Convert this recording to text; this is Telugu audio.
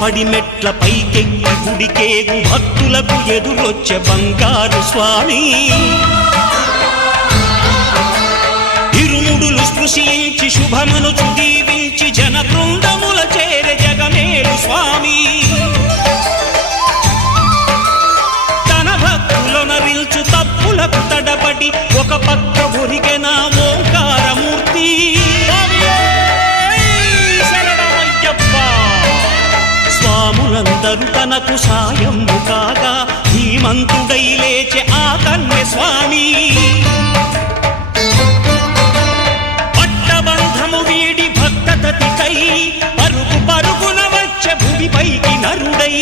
పడిమెట్ల పైకెక్కి గుడికేగు భక్తులకు ఎదురొచ్చే బంగారు స్వామి ఇరుముడులు స్పృశించి శుభమనుచు దీవించి జన బృందముల చేరే జగమేలు స్వామి తన భక్తులొనరిల్చు తప్పులకు తడబడి ఒక పక్క ఒరిగెన ఓంకారమూర్తి స్వాములందరూ తనకు సాయము కాగా ధీమంతుడై లేచే ఆ కన్య స్వామి పట్టబంధము వీడి భక్తతతికై పరుగు పరుగున వచ్చే భూమిపైకి నరుడై